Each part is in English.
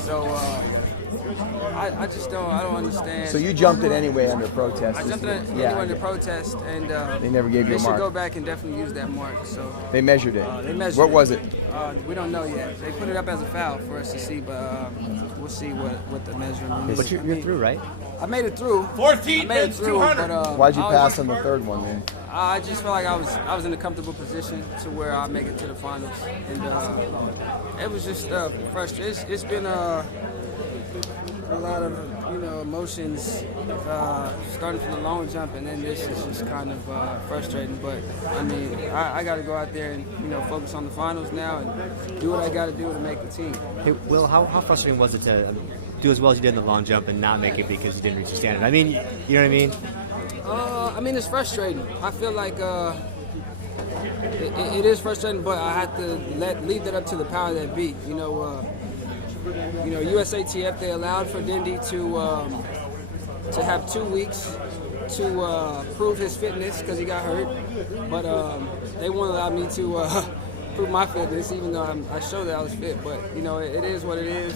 So I just I don't understand. So you jumped it anyway under protest? I jumped it anyway under protest, and they never gave you a mark. They should go back and definitely use that mark. So they measured it. They measured what was it? We don't know yet. They put it up as a foul for us to see, but we'll see what the measurement is. But you're through, right? I made it through. 14 I made it through, but why'd you pass on the third one then? I just felt like I was in a comfortable position to where I make it to the finals, and it was just frustrating. It's been a lot of emotions starting from the long jump, and then this is just kind of frustrating. But I mean, I got to go out there and focus on the finals now and do what I got to do to make the team. Hey, Will, how frustrating was it to do as well as you did in the long jump and not make it because you didn't reach the standard? I mean, you know what I mean? I mean, it's frustrating. I feel like it is frustrating, but I have to leave that up to the power that be. USATF, they allowed for Dendy to have 2 weeks to prove his fitness because he got hurt, but they won't allow me to prove my fitness, even though I showed that I was fit. But it is what it is.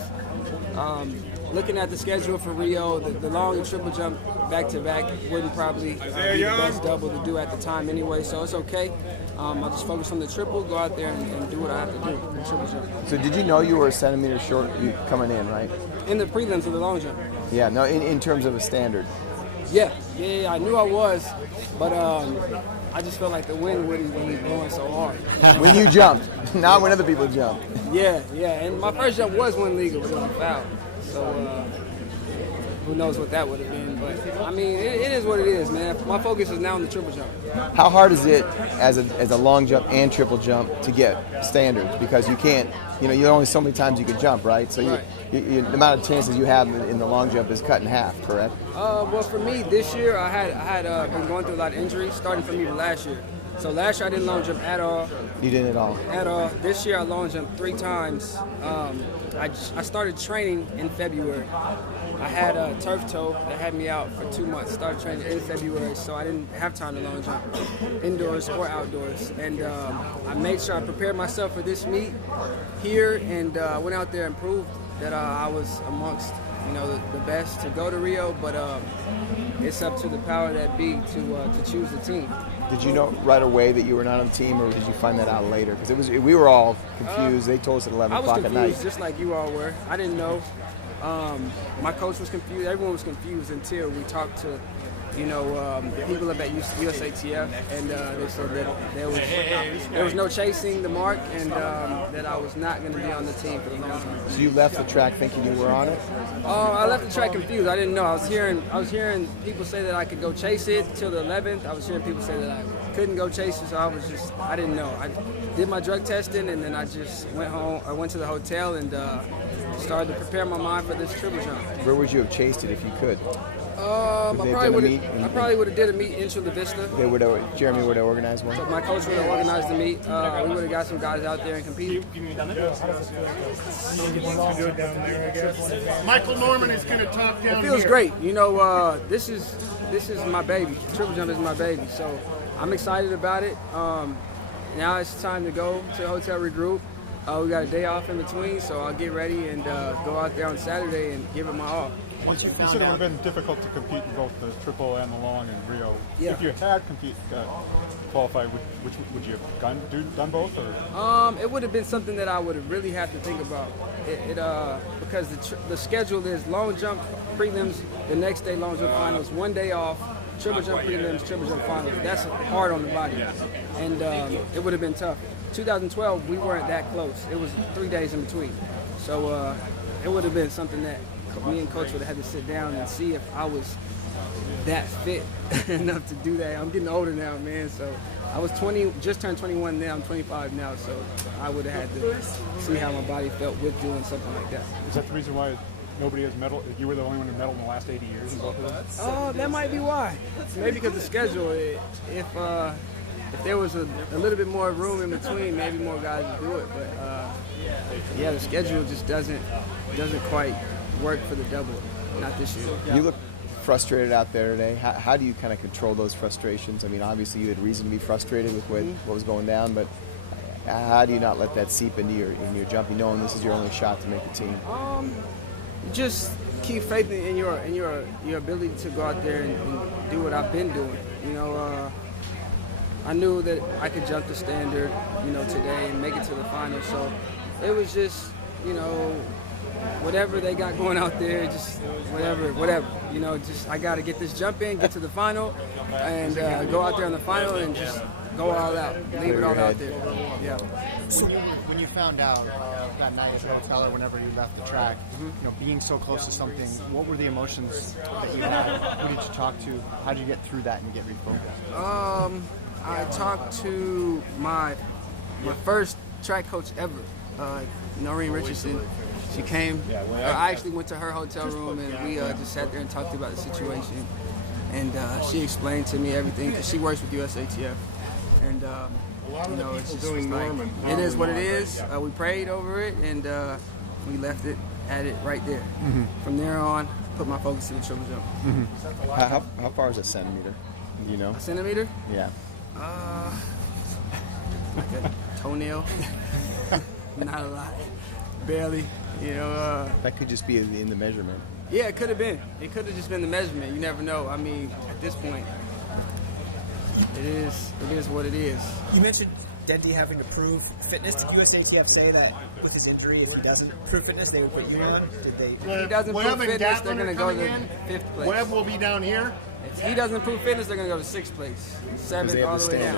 Looking at the schedule for Rio, the long and triple jump back-to-back wouldn't probably be the best double to do at the time anyway, so it's okay. I'll just focus on the triple, go out there and do what I have to do in the triple jump. So did you know you were a centimeter short coming in, right? In the prelims of the long jump. Yeah, no, in terms of a standard. Yeah, I knew I was, but I just felt like the wind wouldn't be blowing so hard. When you jumped, not when other people jumped. Yeah, and my first jump was one legal, but it was a foul. So who knows what that would have been. But, I mean, it is what it is, man. My focus is now on the triple jump. How hard is it as a long jump and triple jump to get standards? Because you can't, you're only so many times you can jump, right? So right. The amount of chances you have in the long jump is cut in half, correct? Well, for me, this year, I had been going through a lot of injuries, starting from even last year. So last year, I didn't long jump at all. You didn't at all? At all. This year, I long jumped 3 times. I started training in February. I had a turf toe that had me out for 2 months. Started training in February, so I didn't have time to long jump indoors or outdoors. And I made sure I prepared myself for this meet here, and went out there and proved that I was amongst the best to go to Rio. But it's up to the power that be to choose the team. Did you know right away that you were not on the team, or did you find that out later? Because we were all confused. They told us at 11 o'clock at night. I was confused, just like you all were. I didn't know. My coach was confused. Everyone was confused until we talked to, people up at USATF, and they said that there was no chasing the mark, and that I was not going to be on the team for the long time. So you left the track thinking you were on it? I left the track confused. I didn't know. I was hearing people say that I could go chase it till the 11th. I was hearing people say that I couldn't go chase it, so I didn't know. I did my drug testing, and then I just went home. I went to the hotel and started to prepare my mind for this triple jump. Where would you have chased it if you could? I probably would have did a meet in Chula Vista. Jeremy would have organized one? So my coach would have organized the meet. We would have got some guys out there and competed. Michael Norman is going to talk down It feels here. great. This is my baby. Triple jump is my baby. So I'm excited about it. Now it's time to go to the hotel, regroup. We got a day off in between, so I'll get ready and go out there on Saturday and give it my all. You said it would have been difficult to compete in both the triple and the long in Rio. Yeah. If you had qualified, would you have done both? Or? It would have been something that I would have really had to think about. Because the schedule is long jump prelims, the next day long jump finals, 1 day off, triple jump prelims, triple jump finals. That's hard on the body, and it would have been tough. 2012, we weren't that close. It was 3 days in between, so it would have been something that me and coach would have had to sit down and see if I was that fit enough to do that. I'm getting older now, man. So I was 20, just turned 21 now. I'm 25 now, so I would have had to see how my body felt with doing something like that. Is that the reason why nobody has medaled? You were the only one who medaled in the last 80 years in both of them? Oh, that might be why. Maybe because the schedule. If there was a little bit more room in between, maybe more guys would do it. But yeah, the schedule just doesn't quite work for the double. Not this year. You look frustrated out there today. How do you kind of control those frustrations? I mean, obviously you had reason to be frustrated with what was going down, but how do you not let that seep into your jumping, knowing this is your only shot to make the team? Just keep faith in your ability to go out there and do what I've been doing. You know, I knew that I could jump the standard, you know, today and make it to the final. So it was just, you know, whatever they got going out there, just whatever. You know, just I got to get this jump in, get to the final, and go out there in the final and just go all out, leave it all out there. Yeah. So when you found out that night at the hotel or whenever you left the track, you know, being so close to something, what were the emotions that you had? Who did you talk to? How did you get through that and get refocused? I talked to my first track coach ever, Noreen Richardson. She came. I actually went to her hotel room and we just sat there and talked about the situation. And she explained to me everything because she works with USATF. And you know, it's just like, it is what it is. We prayed over it and we left it at it right there. From there on, put my focus to the triple jump. How far is a centimeter? Do you know? A centimeter? Yeah. Like a toenail. Not a lot. Barely. You know. That could just be in the measurement. Yeah, it could have been. It could have just been the measurement. You never know. I mean, at this point, it is what it is. You mentioned Dendy having to prove fitness. Did USATF say that with his injury, if he doesn't prove fitness, they would put you on? Did they? If he doesn't prove fitness, they're going to go to 5th place. Webb will be down here. If he doesn't prove fitness, they're going to go to 6th place, 7th, all the way down.